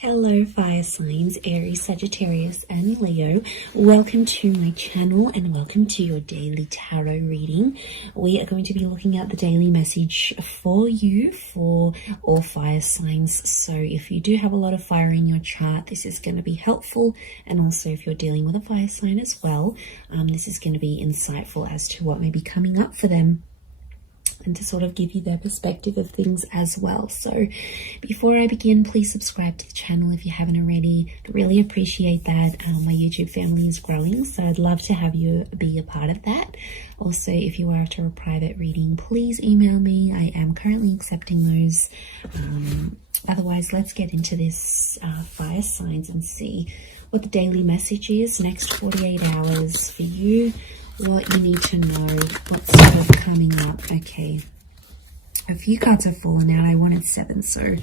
Hello fire signs, Aries, Sagittarius and Leo. Welcome to my channel and welcome to your daily tarot reading. We are going to be looking at the daily message for you for all fire signs. So if you do have a lot of fire in your chart, this is going to be helpful. And also if you're dealing with a fire sign as well, this is going to be insightful as to what may be coming up for them, and to sort of give you their perspective of things as well. So before I begin, please subscribe to the channel if you haven't already. I really appreciate that. My YouTube family is growing, so I'd love to have you be a part of that. Also, if you are after a private reading, please email me. I am currently accepting those. Otherwise, let's get into this fire signs and see what the daily message is. Next 48 hours for you. What you need to know, what's sort of coming up. Okay, a few cards have fallen out. I wanted 7, so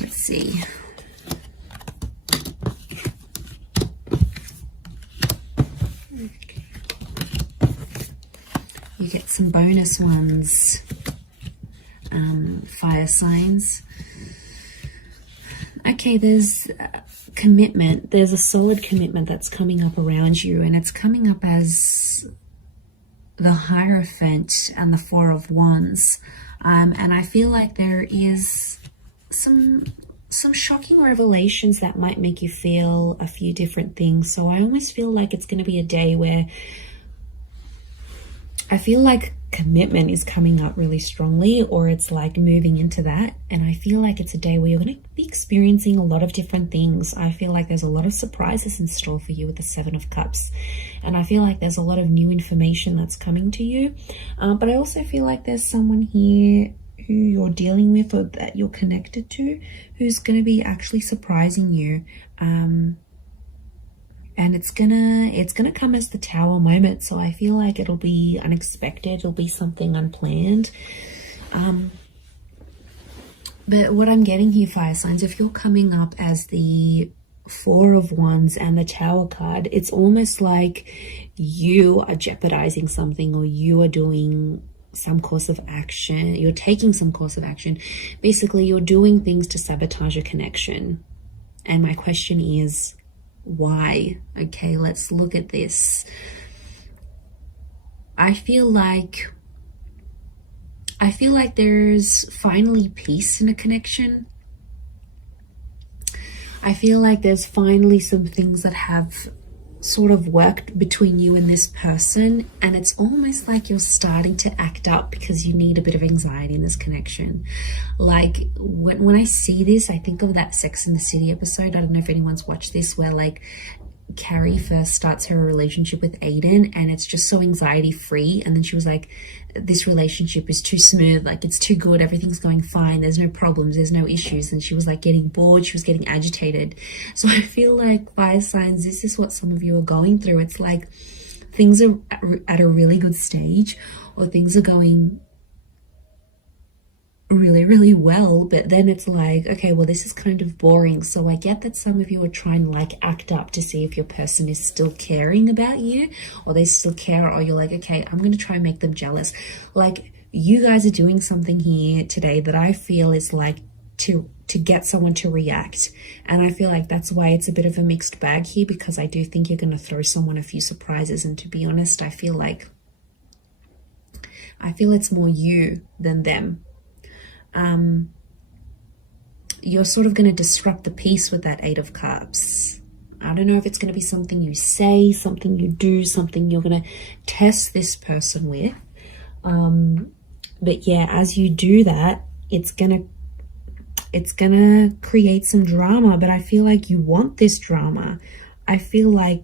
let's see. Okay. You get some bonus ones, fire signs. Okay, there's commitment. There's a solid commitment that's coming up around you, and it's coming up as the Hierophant and the Four of Wands, and I feel like there is some shocking revelations that might make you feel a few different things. So I almost feel like it's going to be a day where I feel like commitment is coming up really strongly, or it's like moving into that. And I feel like it's a day where you're going to be experiencing a lot of different things. I feel like there's a lot of surprises in store for you with the 7 of Cups. And I feel like there's a lot of new information that's coming to you. But I also feel like there's someone here who you're dealing with or that you're connected to who's going to be actually surprising you. And it's gonna come as the Tower moment. So I feel like it'll be unexpected. It'll be something unplanned. But what I'm getting here, fire signs, if you're coming up as the Four of Wands and the Tower card, it's almost like you are jeopardizing something, or you are doing some course of action. You're taking some course of action. Basically, you're doing things to sabotage a connection. And my question is, why? Okay, let's look at this. I feel like there's finally peace in a connection. I feel like there's finally some things that have sort of worked between you and this person, and it's almost like you're starting to act up because you need a bit of anxiety in this connection. Like when I see this, I think of that Sex and the City episode. I don't know if anyone's watched this, where like Carrie first starts her relationship with Aiden and it's just so anxiety free, and then she was like, this relationship is too smooth, like it's too good, everything's going fine, there's no problems, there's no issues, and she was like getting bored, she was getting agitated. So I feel like, fire signs, this is what some of you are going through. It's like things are at a really good stage, or things are going really, really well, but then it's like, okay, well, this is kind of boring. So I get that some of you are trying to like act up to see if your person is still caring about you, or they still care, or you're like, okay, I'm going to try and make them jealous. Like, you guys are doing something here today that I feel is like to get someone to react. And I feel like that's why it's a bit of a mixed bag here, because I do think you're going to throw someone a few surprises. And to be honest, I feel it's more you than them. You're sort of going to disrupt the peace with that 8 of Cups. I don't know if it's going to be something you say, something you do, something you're going to test this person with. But yeah, as you do that, it's going to create some drama, but I feel like you want this drama. I feel like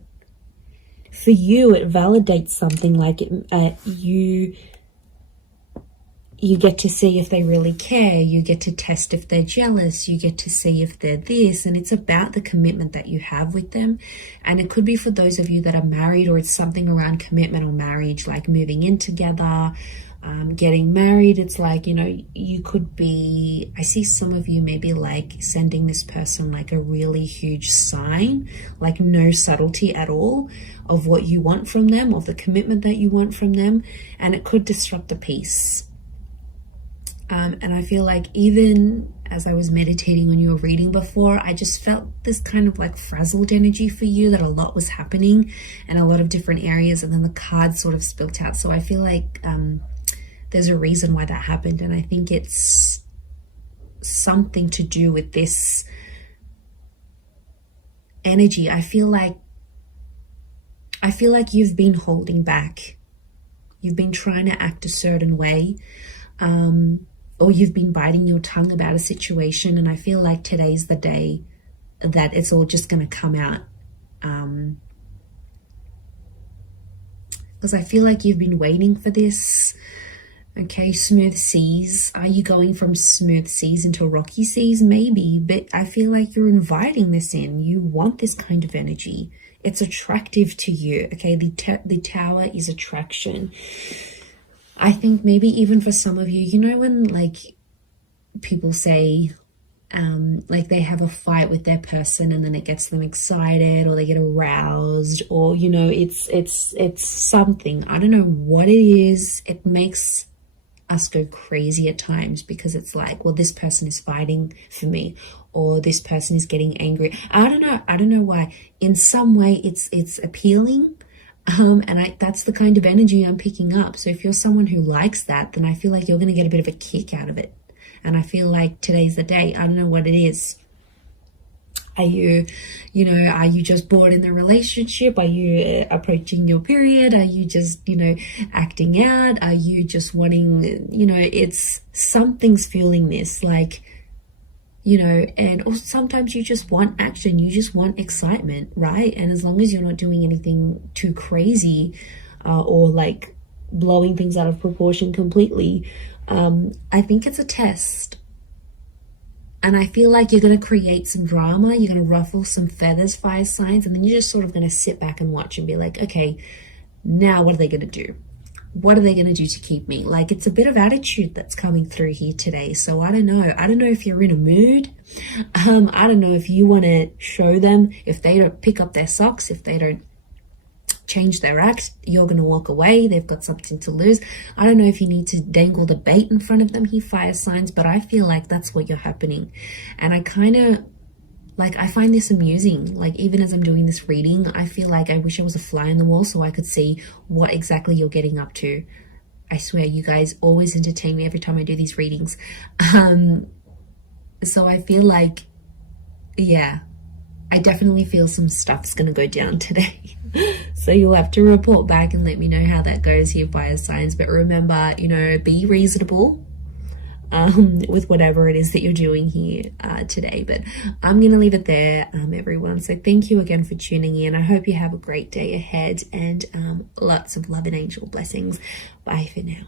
for you, it validates something, like you get to see if they really care, you get to test if they're jealous, you get to see if they're this, and it's about the commitment that you have with them. And it could be for those of you that are married, or it's something around commitment or marriage, like moving in together, getting married. It's like, you know, you could be, I see some of you maybe like sending this person like a really huge sign, like no subtlety at all of what you want from them, of the commitment that you want from them, and it could disrupt the peace. And I feel like even as I was meditating on your reading before, I just felt this kind of like frazzled energy for you, that a lot was happening in a lot of different areas, and then the cards sort of spilt out. So I feel like there's a reason why that happened, and I think it's something to do with this energy. I feel like you've been holding back. You've been trying to act a certain way, or you've been biting your tongue about a situation, and I feel like today's the day that it's all just going to come out. Because I feel like you've been waiting for this. Okay, smooth seas. Are you going from smooth seas into rocky seas? Maybe, but I feel like you're inviting this in. You want this kind of energy. It's attractive to you. Okay, the tower is attraction. I think maybe even for some of you, you know, when like people say like they have a fight with their person and then it gets them excited, or they get aroused, or you know, it's something. I don't know what it is. It makes us go crazy at times, because it's like, well, this person is fighting for me, or this person is getting angry. I don't know why. In some way it's appealing. And that's the kind of energy I'm picking up. So if you're someone who likes that, then I feel like you're going to get a bit of a kick out of it. And I feel like today's the day. I don't know what it is. Are you just bored in the relationship? Are you approaching your period? Are you just, acting out? Are you just wanting, it's something's fueling this, like, and also sometimes you just want action, you just want excitement, right? And as long as you're not doing anything too crazy or like blowing things out of proportion completely, I think it's a test. And I feel like you're going to create some drama, you're going to ruffle some feathers, fire signs, and then you're just sort of going to sit back and watch and be like, okay, now what are they going to do? What are they going to do to keep me? Like, it's a bit of attitude that's coming through here today. So I don't know. I don't know if you're in a mood. I don't know if you want to show them. If they don't pick up their socks, if they don't change their act, you're going to walk away. They've got something to lose. I don't know if you need to dangle the bait in front of them, he fire signs, but I feel like that's what you're happening. And I kind of, like, I find this amusing. Like, even as I'm doing this reading, I feel like I wish I was a fly on the wall so I could see what exactly you're getting up to. I swear, you guys always entertain me every time I do these readings. So I feel like, yeah, I definitely feel some stuff's going to go down today. So you'll have to report back and let me know how that goes here, fire signs. But remember, be reasonable with whatever it is that you're doing here today. But I'm going to leave it there, everyone. So thank you again for tuning in. I hope you have a great day ahead, and lots of love and angel blessings. Bye for now.